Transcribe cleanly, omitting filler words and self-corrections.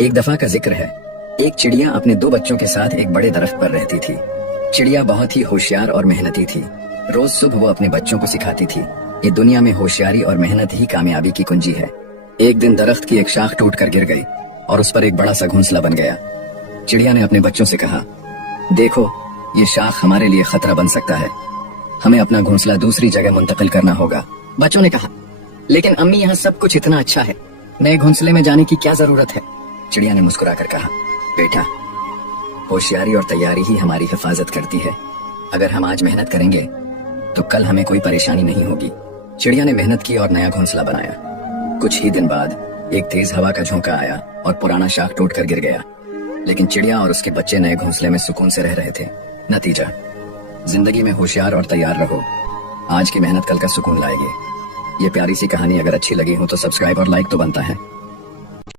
एक दफा का जिक्र है। एक चिड़िया अपने दो बच्चों के साथ एक बड़े दरख्त पर रहती थी। चिड़िया बहुत ही होशियार और मेहनती थी। रोज सुबह वो अपने बच्चों को सिखाती थी, ये दुनिया में होशियारी और मेहनत ही कामयाबी की कुंजी है। एक दिन दरख्त की एक शाख टूटकर गिर गई और उस पर एक बड़ा सा घोंसला बन गया। चिड़िया ने अपने बच्चों से कहा, देखो, ये शाख हमारे लिए खतरा बन सकता है, हमें अपना घोंसला दूसरी जगह मुंतकिल करना होगा। बच्चों ने कहा, लेकिन अम्मी, यहाँ सब कुछ इतना अच्छा है, नए घोंसले में जाने की क्या जरूरत है? चिड़िया ने मुस्कुराकर कहा, बेटा, होशियारी और तैयारी ही हमारी हिफाजत करती है। अगर हम आज मेहनत करेंगे तो कल हमें कोई परेशानी नहीं होगी। चिड़िया ने मेहनत की और नया घोंसला बनाया। कुछ ही दिन बाद एक तेज हवा का झोंका आया और पुराना शाख टूटकर गिर गया। लेकिन चिड़िया और उसके बच्चे नए घोंसले में सुकून से रह रहे थे। नतीजा, जिंदगी में होशियार और तैयार रहो, आज की मेहनत कल का सुकून लाएगी। ये प्यारी सी कहानी अगर अच्छी लगी हो तो सब्सक्राइब और लाइक तो बनता है।